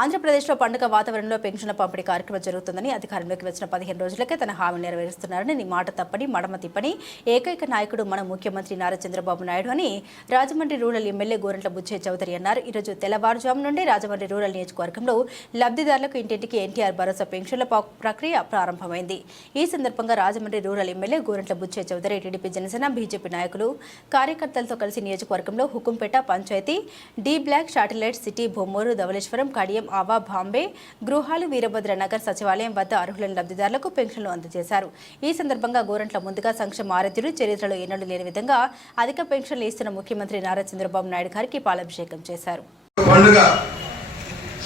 ఆంధ్రప్రదేశ్లో పండుగ వాతావరణంలో పెన్షన్ల పంపిణీ కార్యక్రమం జరుగుతుందని అధికారంలోకి వచ్చిన పదిహేను రోజులకే తన హామీ నెరవేరుస్తున్నారని నీ మాట తప్పని మడమ తిప్పని ఏకైక నాయకుడు మన ముఖ్యమంత్రి నారా చంద్రబాబు నాయుడు అని రాజమండ్రి రూరల్ ఎమ్మెల్యే గోరంట్ల బుచ్చే చౌదరి అన్నారు. ఈరోజు తెల్లవారుజాము నుండి రాజమండ్రి రూరల్ నియోజకవర్గంలో లబ్ధిదారులకు ఇంటింటికి ఎన్టీఆర్ భరోసా పెన్షన్ల ప్రక్రియ ప్రారంభమైంది. ఈ సందర్భంగా Rajahmundry rural MLA Gorantla Butchi Chowdary TDP Janasena BJP నాయకులు కార్యకర్తలతో కలిసి నియోజకవర్గంలో Hukumpeta panchayat D block satellite city Bommuru Dhavaleswaram Kadiyam Ava Bombay గృహాలు వీరభద్ర నగర్ సచివాలయం వద్ద అర్హులైన లబ్ధిదారులకు పెన్షన్లు అందజేశారు. ఈ సందర్భంగా గోరంట్ల ముందుగా సంక్షేమ ఆరాధ్యుడు చరిత్రలో ఎన్నడూ లేని విధంగా అధిక పెన్షన్లు ఇస్తున్న ముఖ్యమంత్రి నారా చంద్రబాబు నాయుడు గారికి పాలాభిషేకం చేశారు. పండుగ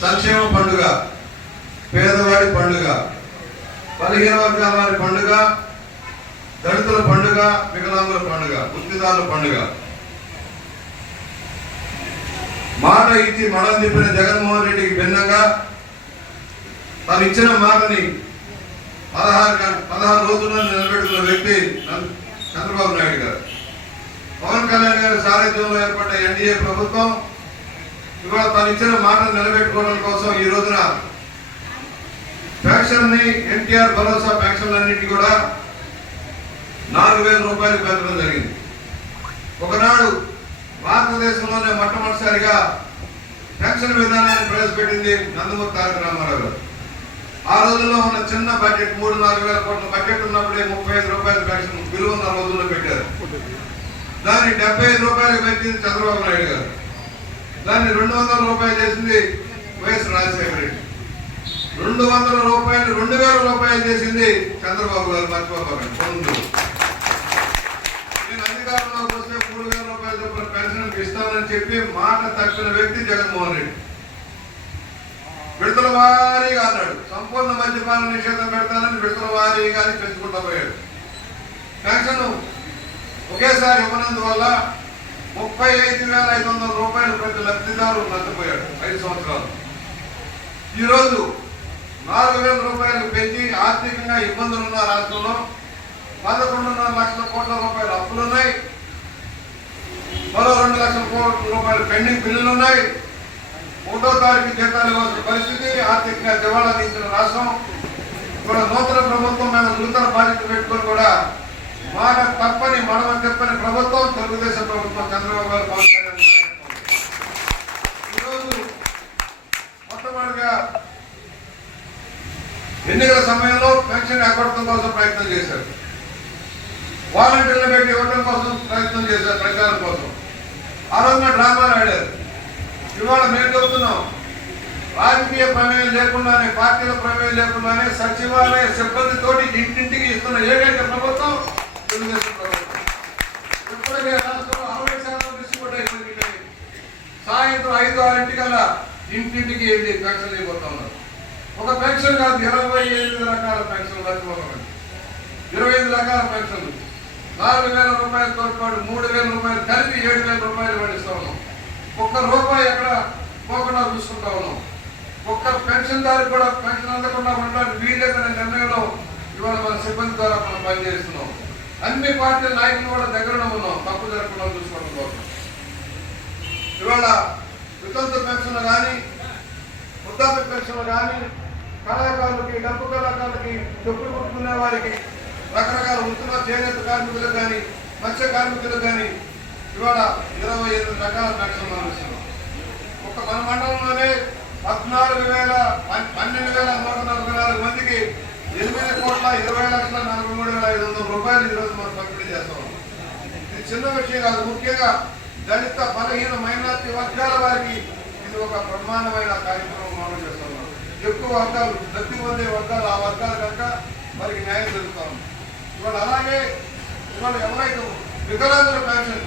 సంక్షేమ పండుగ పేదవాడి పండుగ బలహీన వర్గాల వారి పండుగ దళితుల పండుగ వికలాంగుల పండుగ వృత్తిదారుల పండుగ. మాట ఇచ్చి మడం తిప్పిన జగన్మోహన్ రెడ్డికి భిన్నంగా తను ఇచ్చిన మాటని పదహారు పదహారు రోజుల్లో నిలబెట్టుకున్న వ్యక్తి చంద్రబాబు నాయుడు గారు. పవన్ కళ్యాణ్ గారి సారథ్యంలో ఏర్పడ్డ ఎన్డీఏ ప్రభుత్వం ఇవాళ తను ఇచ్చిన మాటను నిలబెట్టుకోవడం కోసం ఈ రోజున పెన్షన్ని ఎన్టీఆర్ భరోసా పెన్షన్లన్నింటినీ కూడా నాలుగు వేల రూపాయలు పెంచడం జరిగింది. ఒకనాడు భారతదేశంలోనే మొట్టమొదటిసారిగా పెన్షన్ విధానాన్ని ప్రవేశపెట్టింది నందమూరి తారక రామారావు గారు. ఆ రోజుల్లో ఉన్న చిన్న బడ్జెట్ మూడు నాలుగు వేల కోట్ల బడ్జెట్ ఉన్నప్పుడే ముప్పై ఐదు రూపాయల పెన్షన్ విలువ ఉన్న రోజుల్లో పెట్టారు. దాన్ని డెబ్బై ఐదు రూపాయలు పెట్టింది చంద్రబాబు నాయుడు గారు. దాన్ని రెండు వందల రూపాయలు చేసింది వైఎస్ రాజశేఖర రెడ్డి. రెండు వందల రూపాయలు రెండు వేల రూపాయలు చేసింది చంద్రబాబు గారు మర్చిపోకండి. నేను అధికారంలోకి వస్తే మూడు వేల రూపాయల చొప్పున పెన్షన్ ఇస్తానని చెప్పి మాట తప్పిన వ్యక్తి జగన్మోహన్ రెడ్డి. విడతల వారీగా అన్నాడు. సంపూర్ణ మద్యపాన నిషేధం పెడతానని విడతల వారీగా అని పెంచుకుంటూ పోయాడు. పెన్షన్ ఒకేసారి ఇవ్వనందువల్ల ముప్పై ఐదు వేల ఐదు వందల రూపాయలు ప్రతి లబ్ధిదారు నష్టపోయాడు ఐదు సంవత్సరాలు. ఈరోజు నాలుగు వేల రూపాయలు పెంచి ఆర్థికంగా ఇబ్బందులు ఉన్న రాష్ట్రంలో పదకొండున్నర లక్షల కోట్ల రూపాయలు అప్పులున్నాయి. మరో రెండు లక్షల కోట్ల రూపాయలు పెండింగ్ బిల్లులు ఉన్నాయి. ఒకటో తారీఖు జీతాలు ఇవ్వాల్సిన పరిస్థితి ఆర్థికంగా దివాళా తీసిన రాష్ట్రం. ఇక్కడ నూతన ప్రభుత్వం మేము నూతన బాధ్యత పెట్టుకొని కూడా మాట తప్పని మడమ చెప్పని ప్రభుత్వం తెలుగుదేశం ప్రభుత్వం చంద్రబాబు గారు పవన్ కళ్యాణ్ ఈరోజు మొట్టమొదటిగా ఎన్నికల సమయంలో పెన్షన్ ఎగ్గొట్టడం కోసం ప్రయత్నం చేశారు. వాలంటీర్లు పెట్టి ఇవ్వడం కోసం ప్రయత్నం చేశారు ప్రచారం కోసం. ఆ రోజున డ్రామాలు ఆడారు ఇవాళ మేము చెబుతున్నాం రాజకీయ ప్రమేయం లేకుండానే పార్టీల ప్రమేయం లేకుండానే సచివాలయ సిబ్బందితోటి ఇంటింటికి ఇస్తున్న ఏకైక ప్రభుత్వం తెలుగుదేశం ప్రభుత్వం. ఇప్పటికే రాష్ట్రంలో అరవై శాతం డిస్ట్రిబ్యూట్ అయిపోయింది సాయంత్రం ఐదు ఆరింటికల్లా ఇంటింటికి ఏంటి పెన్షన్ ఇవ్వబోతా ఉన్నారు. ఒక పెన్షన్ కాదు ఇరవై ఎనిమిది రకాల పెన్షన్ మర్చిపోకండి ఇరవై ఐదు రకాల పెన్షన్లు. నాలుగు వేల రూపాయలతో పాటు మూడు వేల రూపాయలు కలిపి ఏడు వేల రూపాయలు పడిస్తా ఉన్నాం. ఒక్క రూపాయి ఎక్కడ పోకుండా చూసుకుంటా ఉన్నాం. ఒక్క పెన్షన్ దారి కూడా పెన్షన్ అందకుండా ఉండడానికి వీళ్ళేదనే నిర్ణయంలో ఇవాళ మన సిబ్బంది ద్వారా మనం పనిచేస్తున్నాం. అన్ని పార్టీల నాయకులు కూడా దగ్గరలో ఉన్నాం. తప్పు జరగకుండా చూసుకోవడం కోసం. ఇవాళ వితంత పెన్షన్ కానీ వృద్ధాప్య పెన్షన్ కానీ కళాకారులకి డబ్బు కళాకారులకి చెప్పులు కొట్టుకునే వారికి రకరకాల ఉత్తమ చేనేత కార్మికులకు కానీ మత్స్య కార్మికులకు కానీ ఇవాళ ఇరవై ఎనిమిది రకాల నక్షత్రం అందిస్తున్నాం ఒక మన మండలంలోనే పద్నాలుగు వేల పన్నెండు వేల నూట నలభై నాలుగు మందికి ఎనిమిది కోట్ల ఇరవై లక్షల నలభై మూడు వేల ఐదు వందల రూపాయలు ఈరోజు మనం పంపిణీ చేస్తాం ఇది చిన్న విషయం కాదు ముఖ్యంగా దళిత బలహీన మైనార్టీ వర్గాల వారికి ఇది ఒక బ్రహ్మాండమైన కార్యక్రమం మనం చేస్తున్నాం. ఎక్కువ వర్గాలు దత్తి పొందే వర్గాలు ఆ వర్గాలు కనుక వారికి న్యాయం జరుగుతూ ఉంది. ఇవాళ అలాగే ఇవాళ ఎవరైతే వికలాంగుల పెన్షన్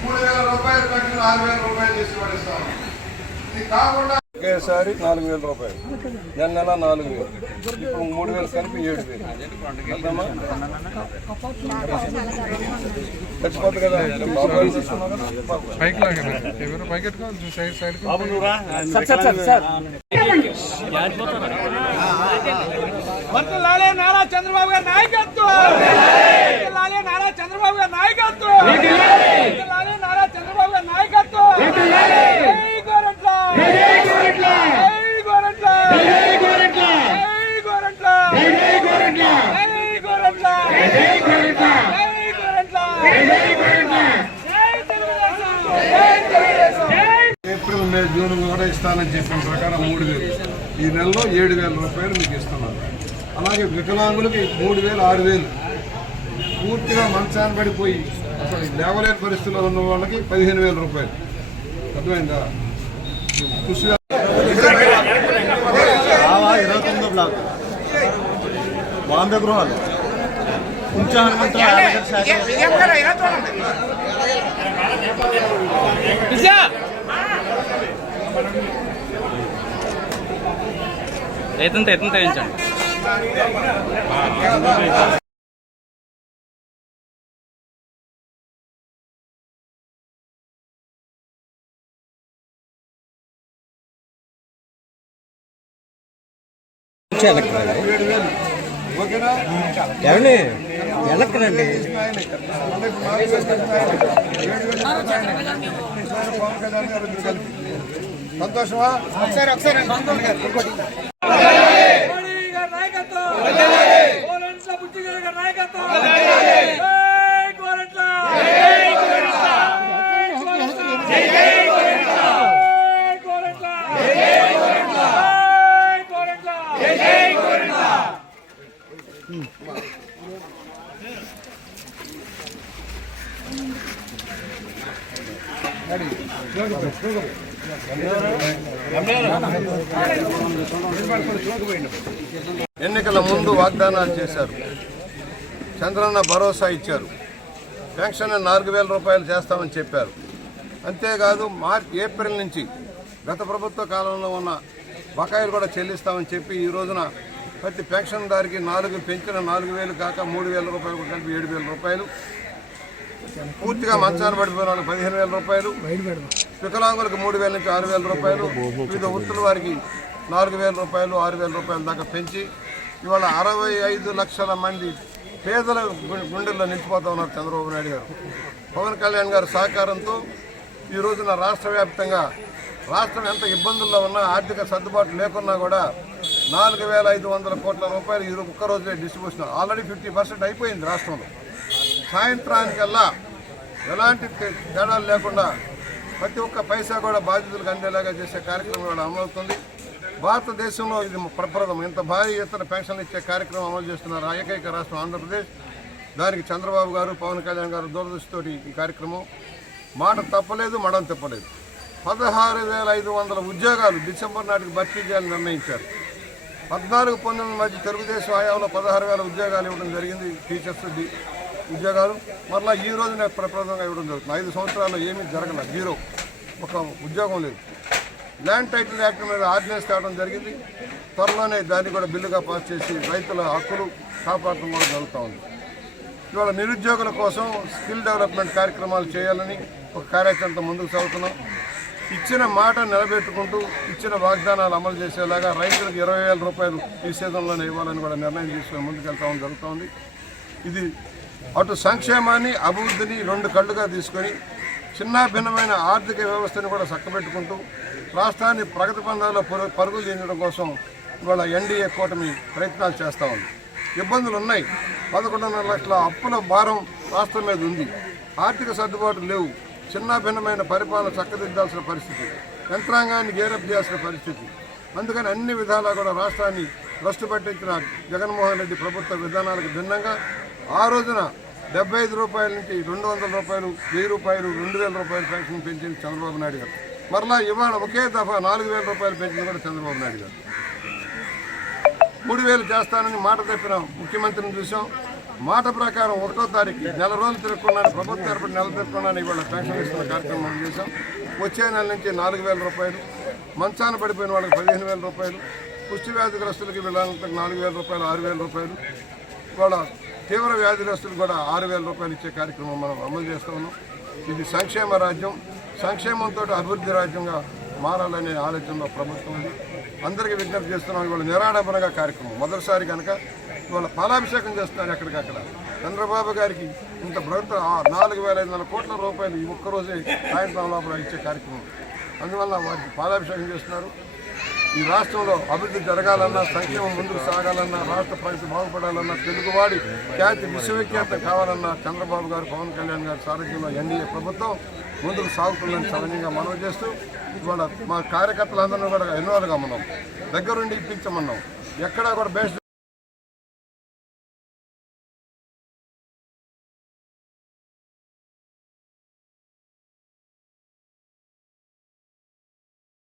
మూడు వేల రూపాయల పెన్షన్ ఆరు వేల రూపాయలు చేసి పడిస్తా ఇది కాకుండా ఒకేసారి నాలుగు వేల రూపాయలు. నెల నెల నాలుగు వేలు. ఇప్పుడు మూడు వేలు కలిపి ఏడు వేలు. కదా. వర్తిల్లాలే నారా చంద్రబాబు గారి నాయకత్వం. వర్తిల్లాలే నారా చంద్రబాబు గారి నాయకత్వం జై గోరంట్ల జై గోరంట్ల జూన్ కూడా ఇస్తానని చెప్పిన ప్రకారం మూడు వేలు ఈ నెలలో ఏడు వేల రూపాయలు మీకు ఇస్తున్నాను అలాగే వికలాంగులకి మూడు వేలు ఆరు వేలు పూర్తిగా మంచాన్ని పడిపోయి అసలు లేవలేని పరిస్థితిలో ఉన్న వాళ్ళకి పదిహేను వేల రూపాయలు అర్థమైందా కృషి ఇరవై తొమ్మిదో బ్లాక్ బాంబే గృహాలు హనుమంతరావు శాఖ ఎత్తంత ఎత్తంత వేయించండి ఏమండి వెనక్కనండి సంతోషమా మోడీ గారి నాయకత్వం గోరంట్ల బుద్ధి గారి నాయకత్వం. జై గోరంట్ల జై గోరంట్ల ఎన్నికల ముందు వాగ్దానాలు చేశారు. చంద్రన్న భరోసా ఇచ్చారు. పెన్షన్ నాలుగు వేల రూపాయలు చేస్తామని చెప్పారు. అంతేకాదు మార్చ్ ఏప్రిల్ నుంచి గత ప్రభుత్వ కాలంలో ఉన్న బకాయిలు కూడా చెల్లిస్తామని చెప్పి ఈ రోజున ప్రతి పెన్షన్దారికి నాలుగు పెంచిన నాలుగు వేలు కాక మూడు వేల రూపాయలు కలిపి ఏడు వేల రూపాయలు. పూర్తిగా మంచాన్ని పడిపోయిన వాళ్ళకి పదిహేను వేల రూపాయలు. వికలాంగులకు మూడు వేల నుంచి ఆరు వేల రూపాయలు వివిధ వృత్తుల వారికి నాలుగు వేల రూపాయలు ఆరు వేల రూపాయల దాకా పెంచి ఇవాళ అరవై ఐదు లక్షల మంది పేదల గుండెల్లో నిలిచిపోతా ఉన్నారు చంద్రబాబు నాయుడు గారు. పవన్ కళ్యాణ్ గారి సహకారంతో ఈ రోజున రాష్ట్ర వ్యాప్తంగా రాష్ట్రం ఎంత ఇబ్బందుల్లో ఉన్నా ఆర్థిక సర్దుబాటు లేకున్నా కూడా నాలుగు వేల ఐదు వందల కోట్ల రూపాయలు ఈ ఒక్కరోజులే డిస్ట్రిబ్యూషన్. ఆల్రెడీ ఫిఫ్టీ పర్సెంట్ అయిపోయింది రాష్ట్రంలో. సాయంత్రానికల్లా ఎలాంటి తేడాలు లేకుండా ప్రతి ఒక్క పైసా కూడా బాధితులకు అందేలాగా చేసే కార్యక్రమం కూడా అమలవుతుంది. భారతదేశంలో ఇది ప్రప్రదం ఇంత భారీ ఎత్తున పెన్షన్లు ఇచ్చే కార్యక్రమం అమలు చేస్తున్నారు ఏకైక రాష్ట్రం ఆంధ్రప్రదేశ్. దానికి చంద్రబాబు గారు పవన్ కళ్యాణ్ గారు దూరదృష్టితోటి ఈ కార్యక్రమం. మాట తప్పలేదు మడం తప్పలేదు. పదహారు వేల ఐదు వందల ఉద్యోగాలు డిసెంబర్ నాటికి భర్తీ చేయాలని నిర్ణయించారు. పద్నాలుగు పంతొమ్మిది మధ్య తెలుగుదేశం హయాంలో పదహారు వేల ఉద్యోగాలు ఇవ్వడం జరిగింది. టీచర్స్ ఉద్యోగాలు మరలా ఈ రోజున ప్రప్రదంగా ఇవ్వడం జరుగుతుంది. ఐదు సంవత్సరాల్లో ఏమీ జరగలేదు జీరో ఒక ఉద్యోగం లేదు. ల్యాండ్ టైటిల్ యాక్ట్ మీద ఆర్డినెన్స్ తేవడం జరిగింది. త్వరలోనే దాన్ని కూడా బిల్లుగా పాస్ చేసి రైతుల హక్కులు కాపాడటం కూడా జరుగుతూ ఉంది. ఇవాళ నిరుద్యోగుల కోసం స్కిల్ డెవలప్మెంట్ కార్యక్రమాలు చేయాలని ఒక కార్యాచరణతో ముందుకు సాగుతున్నాం. ఇచ్చిన మాట నిలబెట్టుకుంటూ ఇచ్చిన వాగ్దానాలు అమలు చేసేలాగా రైతులకు ఇరవై రూపాయలు ఈ సీజన్లోనే ఇవ్వాలని కూడా నిర్ణయం తీసుకొని ముందుకెళ్తామని జరుగుతోంది ఇది అటు సంక్షేమాన్ని అభివృద్ధిని రెండు కళ్ళుగా తీసుకొని చిన్న భిన్నమైన ఆర్థిక వ్యవస్థను కూడా చక్కబెట్టుకుంటూ రాష్ట్రాన్ని ప్రగతి పందాల్లో పరు- పరుగులు తీయడం కోసం ఇవాళ ఎన్డీఏ కూటమి ప్రయత్నాలు చేస్తూ ఉంది. ఇబ్బందులు ఉన్నాయి. పదకొండున్నర లక్షల అప్పుల భారం రాష్ట్రం మీద ఉంది. ఆర్థిక సర్దుబాటు లేవు. చిన్న భిన్నమైన పరిపాలన చక్కదిద్దాల్సిన పరిస్థితి. యంత్రాంగాన్ని గేరప్ చేయాల్సిన పరిస్థితి. అందుకని అన్ని విధాలా కూడా రాష్ట్రాన్ని భ్రష్టు పట్టించిన జగన్మోహన్ రెడ్డి ప్రభుత్వ విధానాలకు భిన్నంగా ఆ రోజున డెబ్బై ఐదు రూపాయల నుంచి రెండు వందల రూపాయలు వెయ్యి రూపాయలు రెండు వేల రూపాయలు పెన్షన్ పెంచింది చంద్రబాబు నాయుడు గారు. మరలా ఇవాళ ఒకే దఫా నాలుగు వేల రూపాయలు పెంచింది కూడా చంద్రబాబు నాయుడు గారు. మూడు వేలు చేస్తానని మాట తప్పిన ముఖ్యమంత్రిని చూసాం మాట ప్రకారం ఒకటో తారీఖు నెల రోజులు తిరగకుండా ప్రభుత్వం ఏర్పడి నెల తిరగకుండా ఇవాళ పెన్షన్ ఇస్తున్న కార్యక్రమం చేశాం. వచ్చే నెల నుంచి నాలుగు వేల రూపాయలు మంచాన పడిపోయిన వాళ్ళకి పదిహేను వేల రూపాయలు పుష్టి వ్యాధిగ్రస్తులకి వెళ్ళాలంటే నాలుగు వేల రూపాయలు ఆరు వేల రూపాయలు ఇవాళ తీవ్ర వ్యాధిగ్రస్తులు కూడా ఆరు వేల రూపాయలు ఇచ్చే కార్యక్రమం మనం అమలు చేస్తూ ఉన్నాం. ఇది సంక్షేమ రాజ్యం. సంక్షేమంతో అభివృద్ధి రాజ్యంగా మారాలనే ఆలోచనలో ప్రభుత్వం ఉంది. అందరికీ విజ్ఞప్తి చేస్తున్నాం ఇవాళ నిరాడంబరంగా కార్యక్రమం. మొదటిసారి కనుక ఇవాళ పాలాభిషేకం చేస్తున్నారు ఎక్కడికక్కడ. చంద్రబాబు గారికి ఇంత ప్రభుత్వ నాలుగు వేల ఐదు వందల కోట్ల రూపాయలు ఈ ఒక్కరోజే సాయంత్రం లోపల ఇచ్చే కార్యక్రమం. అందువల్ల వారికి పాలాభిషేకం చేస్తున్నారు. ఈ రాష్ట్రంలో అభివృద్ధి జరగాలన్నా సంక్షేమం ముందుకు సాగాలన్నా రాష్ట్ర ప్రగతి బాగుపడాలన్నా తెలుగువాడి ఖ్యాతి విశ్వవిఖ్యాతం కావాలన్నా చంద్రబాబు గారు పవన్ కళ్యాణ్ గారి సారథ్యంలో ఎన్డీఏ ప్రభుత్వం ముందుకు సాగుతుందని సడన్గా మనవి చేస్తూ ఇవాళ మా కార్యకర్తలందరినీ కూడా ఎన్నోలుగా మనం దగ్గరుండి ఇప్పించమన్నాం. ఎక్కడా కూడా బేస్ట్